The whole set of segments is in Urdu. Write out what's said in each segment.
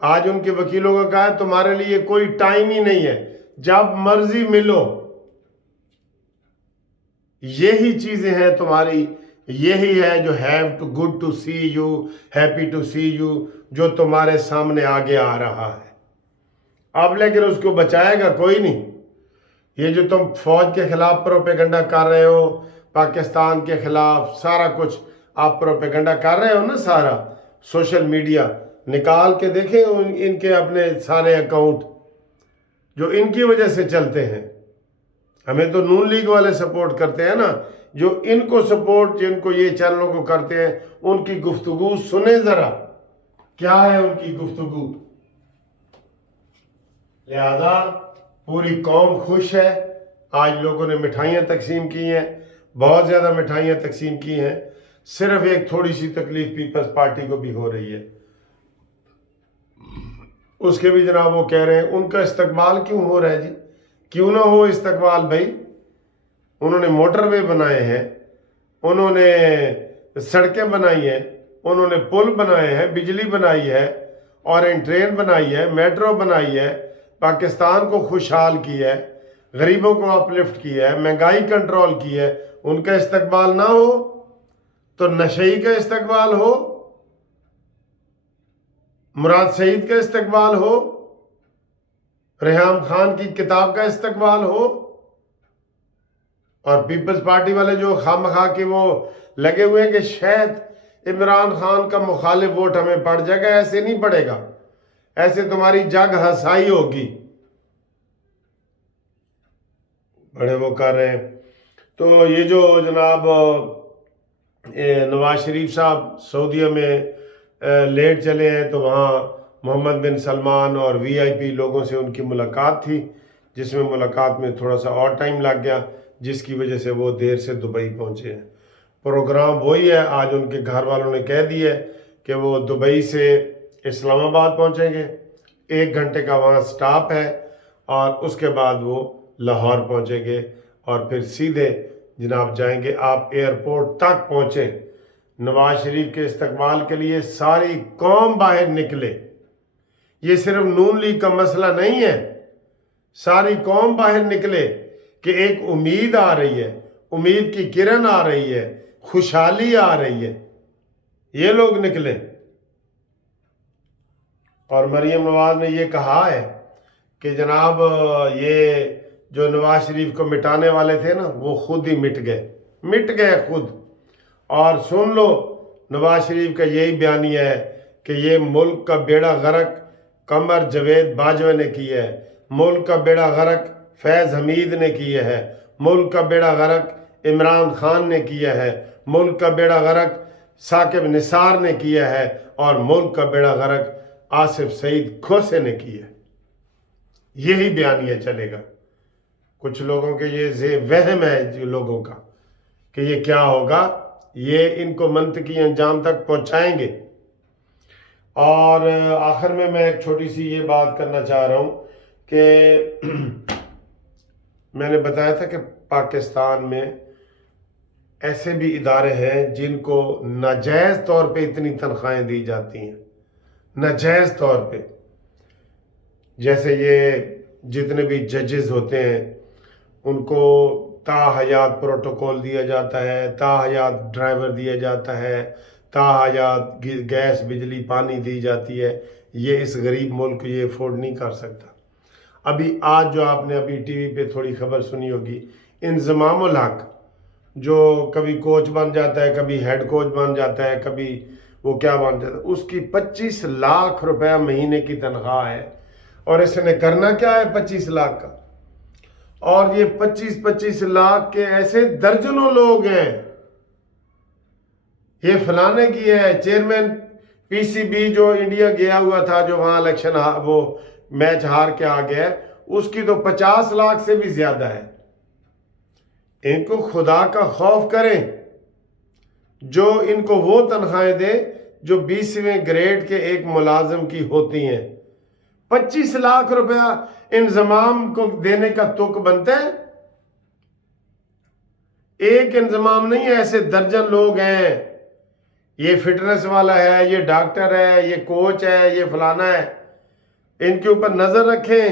آج ان کے وکیلوں کا کہا ہے تمہارے لیے کوئی ٹائم ہی نہیں ہے، جب مرضی ملو، یہی چیزیں ہیں تمہاری، یہی ہے جو have to good to see you, happy to see you, جو تمہارے سامنے آگے آ رہا ہے۔ اب لیکن اس کو بچائے گا کوئی نہیں۔ یہ جو تم فوج کے خلاف پروپیگنڈا کر رہے ہو، پاکستان کے خلاف سارا کچھ آپ پروپیگنڈا کر رہے ہو نا، سارا سوشل میڈیا نکال کے دیکھیں ان کے اپنے سارے اکاؤنٹ جو ان کی وجہ سے چلتے ہیں۔ ہمیں تو نون لیگ والے سپورٹ کرتے ہیں نا، جو ان کو سپورٹ، جن کو یہ چینلوں کو کرتے ہیں، ان کی گفتگو سنیں ذرا، کیا ہے ان کی گفتگو۔ لہذا پوری قوم خوش ہے۔ آج لوگوں نے مٹھائیاں تقسیم کی ہیں، بہت زیادہ مٹھائیاں تقسیم کی ہیں۔ صرف ایک تھوڑی سی تکلیف پیپلز پارٹی کو بھی ہو رہی ہے، اس کے بھی جناب وہ کہہ رہے ہیں ان کا استقبال کیوں ہو رہا ہے جی؟ کیوں نہ ہو استقبال بھائی، انہوں نے موٹر وے بنائے ہیں، انہوں نے سڑکیں بنائی ہیں، انہوں نے پل بنائے ہیں، بجلی بنائی ہے، اورنج ٹرین بنائی ہے، میٹرو بنائی ہے، پاکستان کو خوشحال کیا ہے، غریبوں کو اپ لفٹ کیا ہے، مہنگائی کنٹرول کی ہے۔ ان کا استقبال نہ ہو تو نشئی کا استقبال ہو، مراد سعید کا استقبال ہو، ریحام خان کی کتاب کا استقبال ہو، اور پیپلز پارٹی والے جو خواہ کے وہ لگے ہوئے ہیں کہ شاید عمران خان کا مخالف ووٹ ہمیں پڑ جائے گا۔ ایسے نہیں پڑے گا، ایسے تمہاری جگ ہسائی ہوگی، بڑے وہ کر رہے ہیں۔ تو یہ جو جناب نواز شریف صاحب سعودیہ میں لیٹ چلے ہیں، تو وہاں محمد بن سلمان اور وی آئی پی لوگوں سے ان کی ملاقات تھی، جس میں ملاقات میں تھوڑا سا اور ٹائم لگ گیا، جس کی وجہ سے وہ دیر سے دبئی پہنچے ہیں۔ پروگرام وہی ہے، آج ان کے گھر والوں نے کہہ دی ہے کہ وہ دبئی سے اسلام آباد پہنچیں گے، 1 گھنٹے کا وہاں سٹاپ ہے، اور اس کے بعد وہ لاہور پہنچیں گے، اور پھر سیدھے جناب جائیں گے۔ آپ ایئرپورٹ تک پہنچیں، نواز شریف کے استقبال کے لیے ساری قوم باہر نکلے۔ یہ صرف نون لیگ کا مسئلہ نہیں ہے، ساری قوم باہر نکلے کہ ایک امید آ رہی ہے، امید کی کرن آ رہی ہے، خوشحالی آ رہی ہے، یہ لوگ نکلے۔ اور مریم نواز نے یہ کہا ہے کہ جناب یہ جو نواز شریف کو مٹانے والے تھے نا، وہ خود ہی مٹ گئے خود۔ اور سن لو، نواز شریف کا یہی بیانیہ ہے کہ یہ ملک کا بیڑا غرق قمر جاوید باجوہ نے کیا ہے، ملک کا بیڑا غرق فیض حمید نے کیا ہے، ملک کا بیڑا غرق عمران خان نے کیا ہے، ملک کا بیڑا غرق ثاقب نثار نے کیا ہے، اور ملک کا بیڑا غرق آصف سعید کھوسے نے کیا ہے۔ یہی بیانیہ چلے گا۔ کچھ لوگوں کے یہ وہم ہے جو لوگوں کا کہ یہ کیا ہوگا، یہ ان کو منطقی انجام تک پہنچائیں گے۔ اور آخر میں ایک چھوٹی سی یہ بات کرنا چاہ رہا ہوں کہ میں نے بتایا تھا کہ پاکستان میں ایسے بھی ادارے ہیں جن کو ناجائز طور پہ اتنی تنخواہیں دی جاتی ہیں، ناجائز طور پہ۔ جیسے یہ جتنے بھی ججز ہوتے ہیں ان کو تا حیات پروٹوکول دیا جاتا ہے، تا حیات ڈرائیور دیا جاتا ہے، تا حیات گیس بجلی پانی دی جاتی ہے۔ یہ اس غریب ملک یہ افورڈ نہیں کر سکتا۔ ابھی آج جو آپ نے ابھی ٹی وی پہ تھوڑی خبر سنی ہوگی، انضمام الحق جو کبھی کوچ بن جاتا ہے، کبھی ہیڈ کوچ بن جاتا ہے، کبھی وہ کیا بن جاتا ہے، اس کی 25 لاکھ روپے مہینے کی تنخواہ ہے۔ اور اس نے کرنا کیا ہے 25 لاکھ کا؟ اور یہ 25 لاکھ کے ایسے درجنوں لوگ ہیں۔ یہ فلانے کی ہے چیئرمین پی سی بی جو انڈیا گیا ہوا تھا، جو وہاں الیکشن وہ میچ ہار کے آ گیا، اس کی تو 50 لاکھ سے بھی زیادہ ہے۔ ان کو خدا کا خوف کریں جو ان کو وہ تنخواہیں دے جو 20ویں گریڈ کے ایک ملازم کی ہوتی ہیں۔ 25 لاکھ روپیہ انضمام کو دینے کا تک بنتا ہے؟ ایک انضمام نہیں ہے، ایسے درجن لوگ ہیں۔ یہ فٹنس والا ہے، یہ ڈاکٹر ہے، یہ کوچ ہے، یہ فلانا ہے۔ ان کے اوپر نظر رکھیں.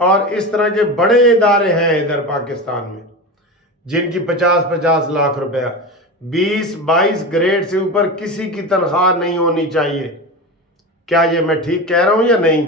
اور اس طرح کے بڑے ادارے ہیں ادھر پاکستان میں جن کی 50-50 لاکھ روپیہ 20-22 گریڈ سے اوپر کسی کی تنخواہ نہیں ہونی چاہیے. کیا یہ میں ٹھیک کہہ رہا ہوں یا نہیں؟